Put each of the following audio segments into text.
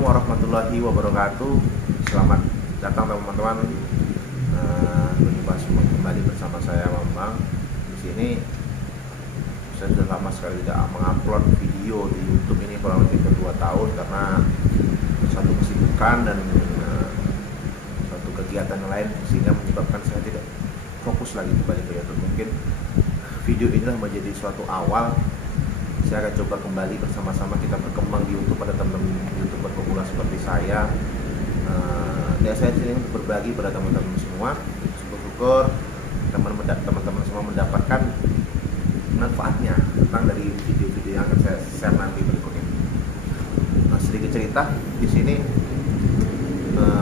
Assalamualaikum warahmatullahi wabarakatuh. Selamat datang teman-teman. Berjumpa kembali bersama saya Bambang. Di sini saya sudah lama sekali tidak mengupload video di YouTube ini, kurang lebih 2 tahun karena satu kesibukan dan satu kegiatan lain sehingga menyebabkan saya tidak fokus lagi kembali ke YouTube. Mungkin video inilah menjadi suatu awal. Saya akan coba kembali bersama-sama kita berkembang di YouTube, pada teman-teman YouTuber pemula seperti saya. Dan saya sini berbagi pada teman-teman semua. Syukur-syukur teman-teman semua mendapatkan manfaatnya tentang dari video-video yang akan saya share nanti berikutnya. Nah, sedikit cerita di sini,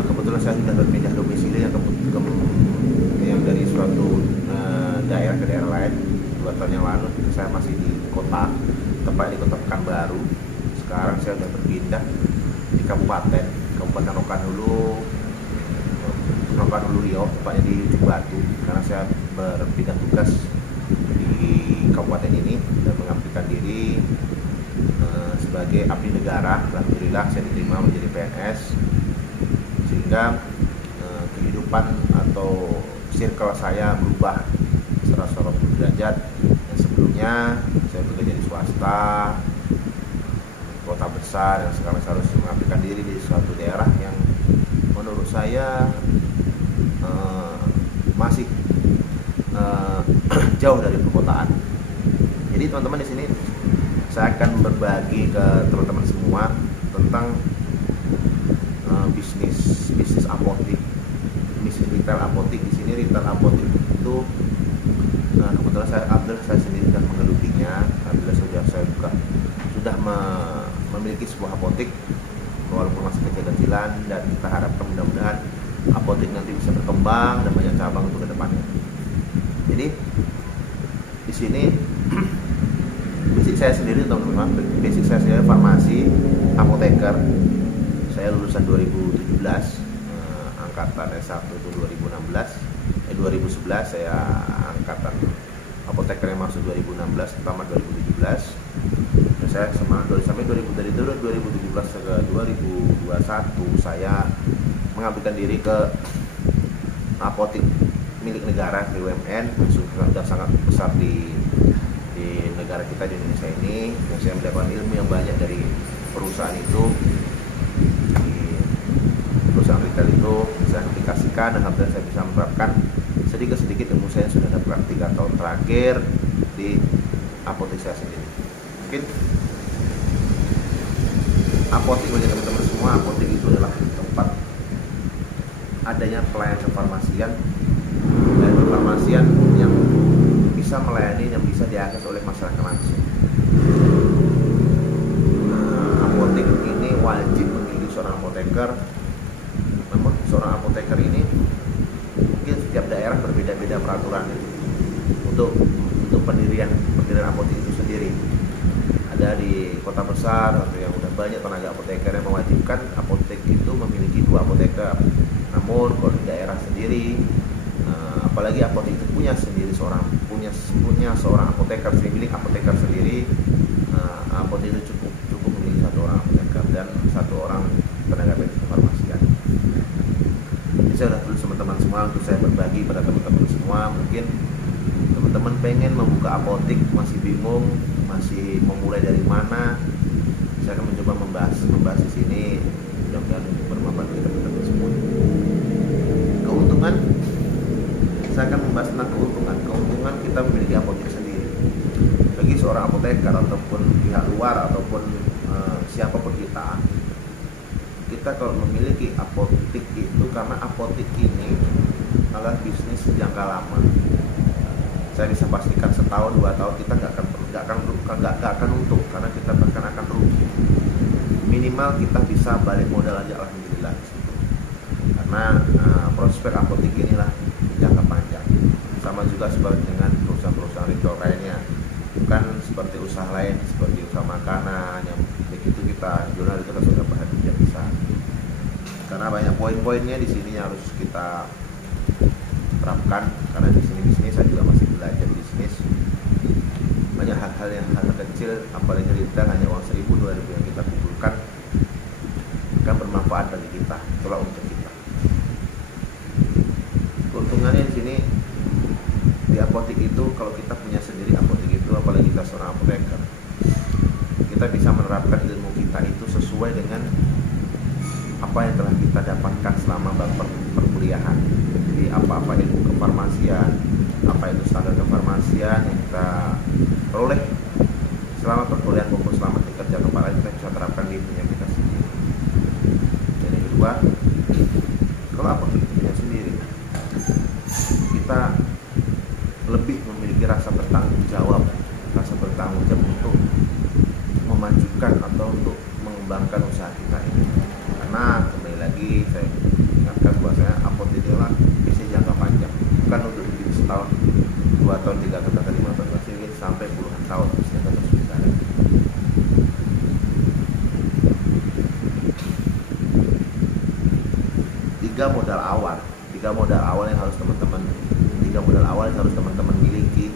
kebetulan saya sudah berpindah domisili yang dari suatu daerah ke daerah lain 2 tahun yang lalu. Saya masih di kota, tepatnya di Kota Pekanbaru. Sekarang saya sudah berpindah di Kabupaten Rokan Hulu Riau, tepatnya di Ujung Batu, karena saya berpindah tugas di kabupaten ini dan mengabdikan diri sebagai abdi negara. Alhamdulillah saya diterima menjadi PNS, sehingga kehidupan atau circle saya berubah 180 derajat. Yang sebelumnya saya bekerja di swasta, kota besar, yang sekarang saya harus mengabdikan diri di suatu daerah yang menurut saya masih jauh dari perkotaan. Jadi teman-teman, di sini saya akan berbagi ke teman-teman semua tentang bisnis apotik, bisnis retail apotik. Di sini retail apotik itu kebetulan saya sendiri sudah menggelutinya. Alhamdulillah saya sudah memiliki sebuah apotik walaupun masih kecil-kecilan, dan kita harapkan mudah-mudahan apotik nanti bisa berkembang dan banyak cabang untuk kedepannya. Jadi di sini basic saya sendiri teman-teman, basic saya farmasi, apoteker. Saya lulusan 2017, angkatan S1 itu 2011 saya angkatan apoteker yang masuk 2016, tamat 2017. Dan saya sampai 2017 ke 2021 saya mengabdikan diri ke apotik milik negara BUMN yang sudah sangat besar di negara kita, di Indonesia ini. Dan saya mendapatkan ilmu yang banyak dari perusahaan itu. Di perusahaan retail itu saya aplikasikan, dan alhamdulillah saya bisa menerapkan sedikit-sedikit ilmu saya sudah dapat 3 tahun terakhir di apotik saya sendiri. Mungkin apotik bagi teman-teman semua, apotik itu adalah tempat adanya pelayanan kefarmasian yang bisa melayani, yang bisa diakses oleh masyarakat langsung. Apotik ini wajib memiliki seorang apoteker. Namun seorang apoteker ini mungkin setiap daerah berbeda-beda peraturan untuk pendirian apotik itu sendiri. Ada di kota besar atau yang udah banyak tenaga apoteker yang mewajibkan apotek itu memiliki 2 apoteker. Namun kalau di daerah sendiri, apalagi apotek itu punya seorang apoteker sendiri, milik apoteker sendiri, apotek itu cukup memiliki 1 orang apoteker dan 1 orang tenaga medis kefarmasian. Jadi saya sudah tulis teman-teman semua untuk saya berbagi pada teman-teman semua. Mungkin teman-teman pengen membuka apotik, masih bingung, masih memulai dari mana. Saya akan mencoba membahas di sini, mudah-mudahan bermanfaat bagi teman-teman semua. Keuntungan, saya akan membahas tentang keuntungan kita memiliki apotik sendiri. Bagi seorang apoteker ataupun pihak luar ataupun siapapun kita kalau memiliki apotik itu karena apotik ini adalah bisnis jangka lama. Saya bisa pastikan setahun 2 tahun kita nggak akan untung, karena kita bahkan akan rugi. Minimal kita bisa balik modal aja, alhamdulillah. Karena prospek apotik inilah jangka panjang. Sama juga seperti dengan perusahaan-perusahaan retail lainnya, bukan seperti usaha lain seperti usaha makanan yang begitu kita jual itu kan sudah bahagia bisa. Karena banyak poin-poinnya di sini yang harus kita terapkan, karena di sini saya juga masih belajar bisnis. Banyak hal kecil, apalagi retail hanya uang 1.000-2.000 yang kita kumpulkan akan bermanfaat bagi kita, itulah untuk kita. Keuntungannya di sini di apotek itu, kalau kita punya sendiri apotek itu, apalagi kita seorang apoteker, kita bisa menerapkan ilmu kita itu sesuai dengan apa yang telah kita dapatkan selama perkuliahan. Jadi apa-apa ilmu kefarmasian, apa itu standar kefarmasian yang kita peroleh selama perkuliahan maupun selama kerja kepala, kita bisa terapkan di dunia kita sendiri. Dan yang kedua, kalau apotek punya sendiri, kita lebih memiliki rasa bertanggung jawab untuk memajukan atau untuk mengembangkan usaha kita ini. Karena kembali lagi saya ingatkan bahwasanya apotek adalah bisnis jangka panjang, bukan untuk bisnis setahun, 2 tahun, 3 tahun, 5 tahun, ini sampai puluhan tahun bisnis terus berjalan. Tiga modal awal yang harus teman-teman miliki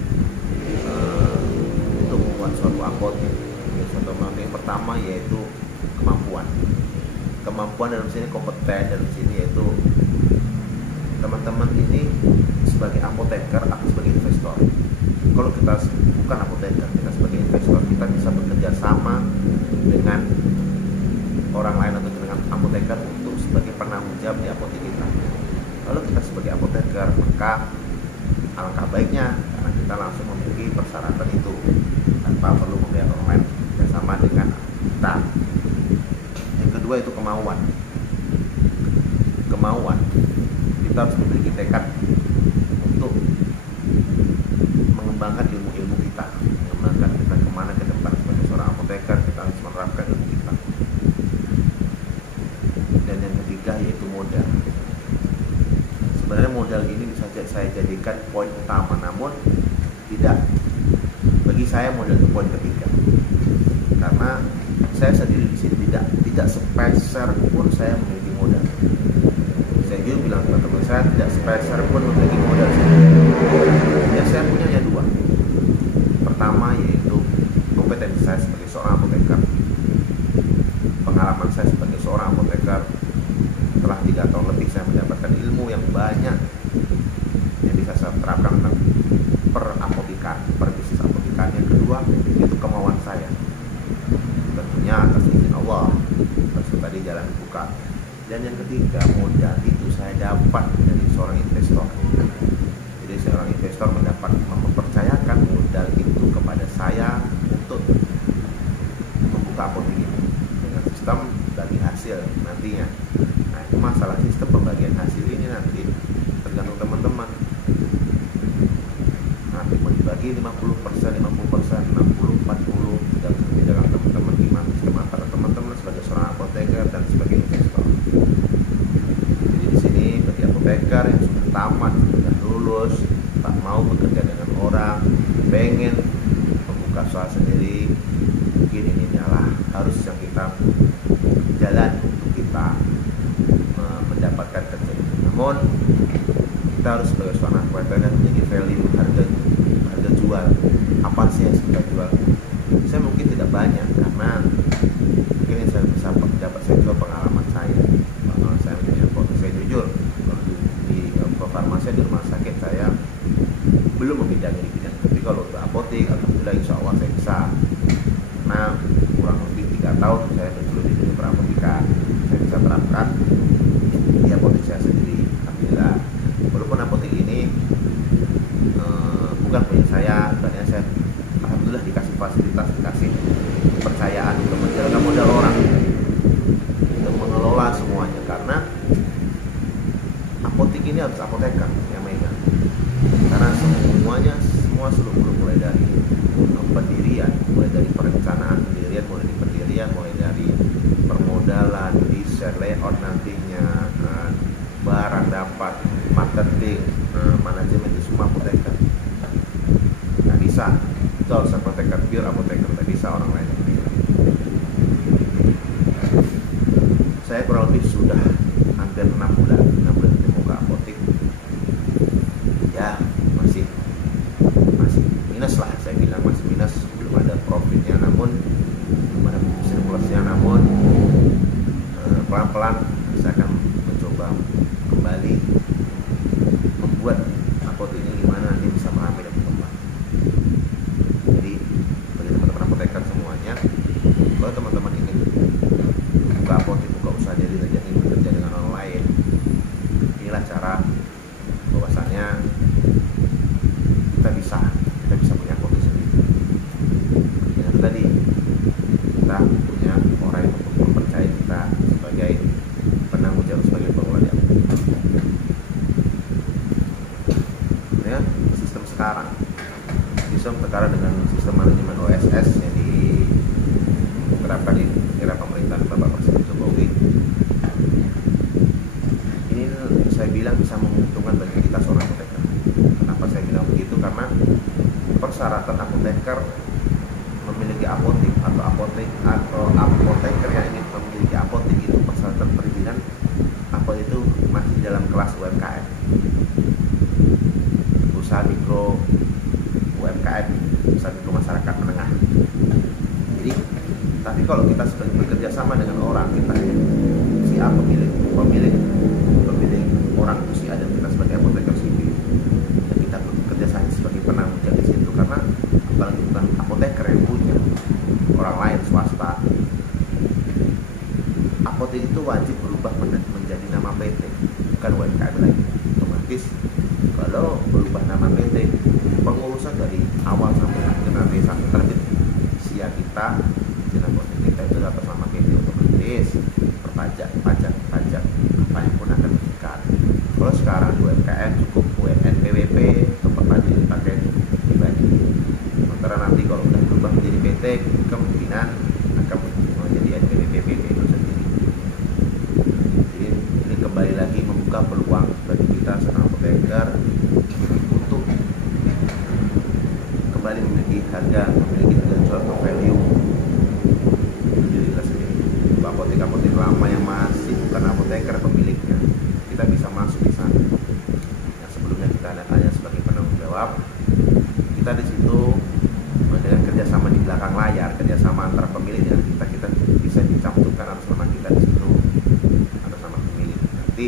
untuk membuat suatu apotek. Yang pertama yaitu kemampuan dalam sini, kompeten dalam sini, yaitu teman-teman ini sebagai apoteker atau sebagai investor. Kalau kita bukan apoteker, kita sebagai investor, kita bisa bekerja sama dengan orang lain atau dengan apoteker untuk sebagai penanggung jawab di apotek kita. Kalau kita sebagai apoteker, maka alangkah baiknya karena kita langsung memiliki persyaratan itu tanpa perlu membayar orang lain bersama dengan kita. Yang kedua itu kemauan. Kita harus memiliki tekad untuk mengembangkan ilmu kita, kemana ke depan sebagai seorang apoteker. Kita harus menerapkan ilmu kita. Dan yang ketiga yaitu modal. Sebenarnya modal ini bisa saya jadikan poin utama, namun tidak. Bagi saya modal itu poin ketiga, karena saya sendiri di sini tidak sepeser pun saya memiliki modal. Saya juga bilang teman-teman, saya tidak sepeser pun memiliki modal sendiri. Yang saya punya hanya 2. Pertama yaitu kompetensi saya sebagai seorang apoteker. Pengalaman saya sebagai seorang apoteker, setelah 3 tahun lebih saya mendapatkan ilmu yang banyak yang bisa saya terapkan tentang bisnis apotekan. Yang kedua itu kemauan saya, tentunya atas izin Allah, seperti tadi jalan dibuka. Dan yang ketiga, modal itu saya dapat dari seorang investor. Jadi seorang investor mempercayakan modal itu kepada saya untuk membuka apotek ini dengan sistem bagi hasil nantinya. Nah, itu masalah sistem pembagian hasil ini nanti tergantung teman-teman. Nanti mau dibagi 50%, 50%, 60, 40, tidak teman-teman gimana sistem antara teman-teman sebagai seorang apoteker dan sebagai investor. Jadi di sini bagi apoteker yang sudah tamat, sudah lulus, tak mau bekerja dengan orang, pengen membuka usaha sendiri, mungkin ini adalah harus yang kita jalan untuk kita mendapatkan kerja itu. Namun kita harus sebagai seorang apoteker memiliki value, harga jual. Apa sih yang kita jual? Saya mungkin tidak banyak, karena mungkin yang saya bisa dapat saya jual pengalaman saya. Kalau saya menjadi apoteker, saya jujur di farmasi di rumah sakit saya belum membidangi di bidang, tapi kalau untuk apotek alhamdulillah insya Allah saya bisa. Nah, kurang lebih 3 tahun saya bergelut di dunia perapotekan, saya bisa terapkan di apotek saya sendiri. Alhamdulillah, walaupun apotek ini bukan punya saya, sebenarnya saya alhamdulillah dikasih fasilitas, dikasih kepercayaan untuk menjaga modal orang, untuk mengelola semuanya, karena apotek ini harus apoteker yang megang, karena semua seluruh mulai dari pendirian, mulai dari perencanaan pendirian, mulai dari permodalan, desain, layout nantinya, barang dapat, marketing, manajemen, itu semua apoteker. Nggak bisa, itu harus apoteker, pure apoteker, nggak bisa orang lain. Saya kurang lebih sudah hampir 6 bulan membuka apotek. Ya masih minus lah, saya bilang masih minus, belum ada profitnya, namun belum ada surplusnya, namun pelan-pelan kita punya orang yang mempercayai kita sebagai penanggung jawab, sebagai pengelola di apotek. Ya, sistem sekarang dengan sistem manajemen OSS yang diterapkan di era pemerintahan Bapak Presiden Jokowi, ini saya bilang bisa menguntungkan bagi kita seorang apoteker. Kenapa saya bilang begitu? Karena persyaratan apoteker memiliki apotek atau apoteker yang ingin memiliki apotek itu, persyaratan perizinan apotek itu masih dalam kelas UMKM, usaha mikro UMKM, usaha mikro masyarakat menengah. Jadi, tapi kalau kita sudah bekerja sama dengan orang, kita si A pemilik orang itu si A dan kita sebagai apoteker sipil, dan kita bekerja sama sebagai penanggung jawab di situ, karena apalagi bukan apoteker yang punya, orang lain swasta. Apotek itu wajib berubah menjadi nama PT, bukan UMKM lagi. Otomatis kalau berubah nama PT, pengurusan dari awal sampai akhir nanti sampai terbit SIA kita, izin apotek kita itu atas nama PT, otomatis pajak apa yang pun akan meningkat. Kalau sekarang UMKM cukup UMN PWP, tempat pajak dipakai pribadi. Sementara nanti kalau sudah berubah menjadi PT, kemungkinan akan menjadi NPWP itu sendiri. Jadi ini kembali lagi membuka peluang bagi kita seorang apoteker untuk kembali memiliki harga jual atau value diri kita sendiri. Apotek-apotek lama yang masih bukan apoteker pemiliknya, kita bisa masuk di sana. Yang sebelumnya kita hanya sebagai penanggung jawab, kita di situ dengan kerjasama di belakang layar, kerjasama antara pemilik dan kita bisa dicantumkan atas nama kita di situ, atas nama pemilik. Nanti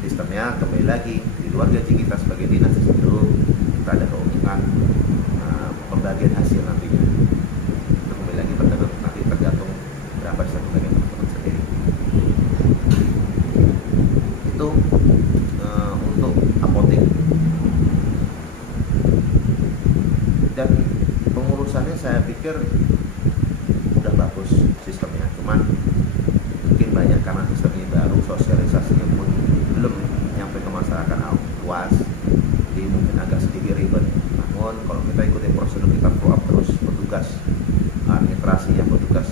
sistemnya kembali lagi di luar gaji kita sebagai dinas di situ, kita ada keuntungan pembagian hasil nantinya. Itu kembali lagi nanti tergantung berapa bisa pembagian teman-teman sendiri. Itu untuk apotek. Dan pengurusannya saya pikir udah bagus sistemnya, cuman mungkin banyak karena sistem ini baru, sosialisasinya pun belum nyampe ke masyarakat luas, jadi mungkin agak sedikit ribet. Namun kalau kita ikuti prosedur, kita follow up terus petugas administrasi yang petugas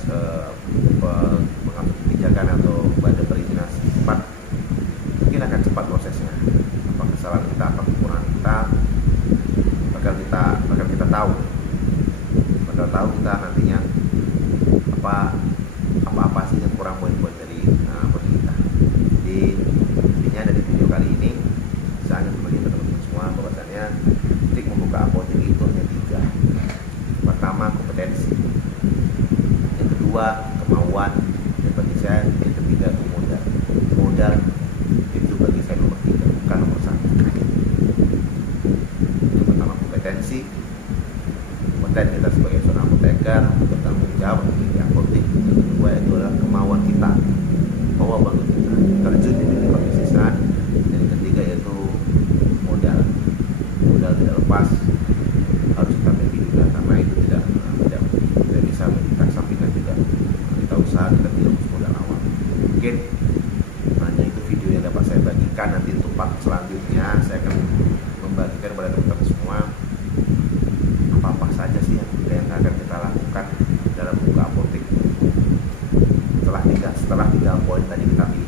pengatur kebijakan atau badan perizinan cepat, mungkin akan cepat prosesnya. Apa kesalahan kita, apa kekurangan kita, bakal kita tahu kita nantinya apa sih yang kurang, poin-poin dari apotek kita. Jadi intinya dari video kali ini saya ingin berbagi teman-teman semua bahwasannya trik membuka apotek itu hanya 3. Pertama, kompetensi, yang kedua kemauan, dan bagi saya yang ketiga itu modal itu bagi saya nomor 3, bukan nomor 1. Yang pertama kompetensi kita sebagai seorang apoteker bertanggung jawab memiliki apotek. Yang kedua itu adalah kemauan kita, bahwa banget kita terjun di dunia perbisnisan. Dan yang ketiga yaitu modal tidak lepas, harus kita miliki juga, karena itu tidak bisa kita sampingkan juga. Kita usaha, kita tidak harus modal awal. Mungkin hanya itu video yang dapat saya bagikan. Nanti untuk part selanjutnya saya akan membagikan kepada teman-teman semua apa saja sih yang akan kita lakukan dalam membuka apotek setelah 3 poin tadi kita pilih.